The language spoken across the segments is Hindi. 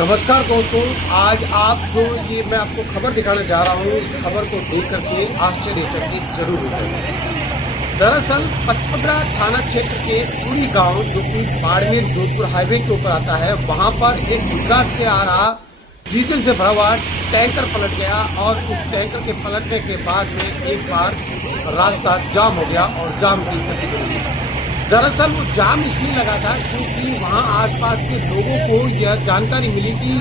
नमस्कार दोस्तों, आज आप जो ये मैं आपको खबर दिखाने जा रहा हूँ, इस खबर को देख करके आश्चर्यचकित जरूर हो जाएंगे। दरअसल पचपदरा थाना क्षेत्र के उड़ी गांव, जो कि बाड़मेर जोधपुर हाईवे के ऊपर आता है, वहां पर एक गुजरात से आ रहा डीजल से भरा हुआ टैंकर पलट गया और उस टैंकर के पलटने के बाद में एक बार रास्ता जाम हो गया और जाम की स्थिति बन गई। दरअसल वो जाम इसलिए लगा था क्योंकि वहाँ आसपास के लोगों को यह जानकारी मिली कि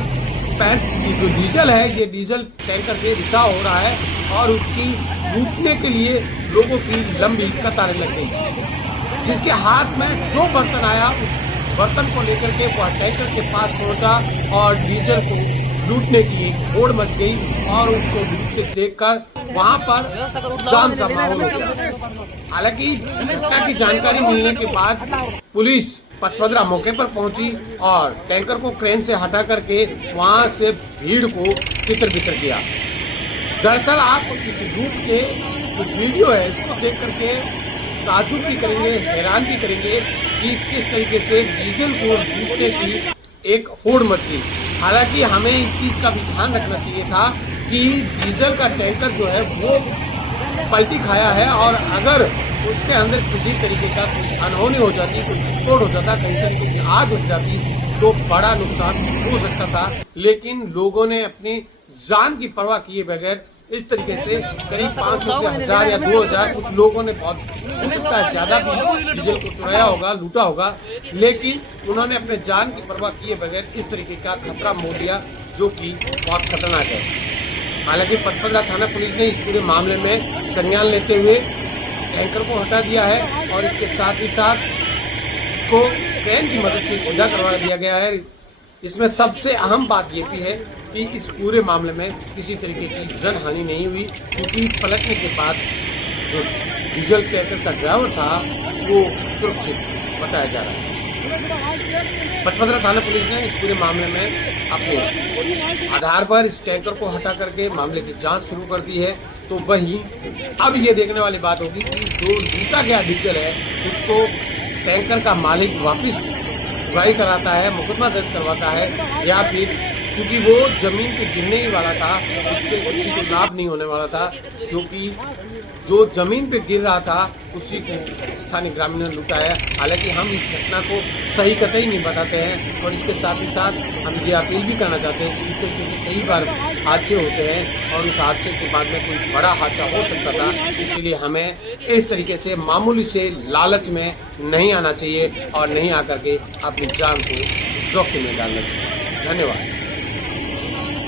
जो डीजल है, ये डीजल टैंकर से रिसाव हो रहा है और उसकी लूटने के लिए लोगों की लंबी कतारें लग गई। जिसके हाथ में जो बर्तन आया, उस बर्तन को लेकर के वह टैंकर के पास पहुंचा और डीजल को लूटने की होड़ मच गई और उसको लूटते देखकर वहां पर जाम सा माहौल हो गया। हालांकि घटना की जानकारी मिलने के बाद पुलिस पचपदरा मौके पर पहुंची और टैंकर को क्रेन से हटा करके वहां से भीड़ को तितर बितर किया। दरअसल आप इस लूट के जो वीडियो है, इसको देख करके ताज्जुब भी करेंगे, हैरान भी करेंगे कि किस तरीके से डीजल को लूटने की एक होड़ मच गई। हालांकि हमें इस चीज का भी ध्यान रखना चाहिए था कि डीजल का टैंकर जो है वो पलटी खाया है और अगर उसके अंदर किसी तरीके का कोई अनहोनी हो जाती, कोई विस्फोट हो जाता, कई तरीके की आग लग जाती तो बड़ा नुकसान हो सकता था। लेकिन लोगों ने अपनी जान की परवाह किए बगैर इस तरीके से करीब 500 से 1000 या 2000, कुछ लोगों ने बहुत हो सकता है ज्यादा भी डीजल को चुराया होगा, लूटा होगा, लेकिन उन्होंने अपने जान की परवाह किए बगैर इस तरीके का खतरा मोल लिया जो कि बहुत खतरनाक है। हालांकि पचपदरा थाना पुलिस ने इस पूरे मामले में संज्ञान लेते हुए टैंकर को हटा दिया है और इसके साथ ही साथ उसको क्रेन की मदद से सीधा करवा दिया गया है। इसमें सबसे अहम बात ये भी है कि इस पूरे मामले में किसी तरीके की जन हानि नहीं हुई, क्योंकि पलटने के बाद जो डीजल टैंकर का ड्राइवर था वो सुरक्षित बताया जा रहा है। पचपदरा थाना पुलिस ने इस पूरे मामले में अपने आधार पर इस टैंकर को हटा करके मामले की जांच शुरू कर दी है। तो वहीं अब ये देखने वाली बात होगी कि जो लूटा गया डीजल है उसको टैंकर का मालिक वापस उगाही कराता है, मुकदमा दर्ज करवाता है, या फिर क्योंकि वो जमीन पे गिरने ही वाला था, उससे किसी को लाभ नहीं होने वाला था, क्योंकि जो जमीन पे गिर रहा था उसी को स्थानीय ग्रामीणों ने लूटा है। हालांकि हम इस घटना को सही कतई नहीं बताते हैं और इसके साथ ही साथ हम ये अपील भी करना चाहते हैं कि इस तरीके के कई बार हादसे होते हैं और उस हादसे के बाद में कोई बड़ा हादसा हो सकता था। इसलिए हमें इस तरीके से मामूली से लालच में नहीं आना चाहिए और नहीं आकर के अपनी जान को जोखिम में डालना चाहिए। धन्यवाद।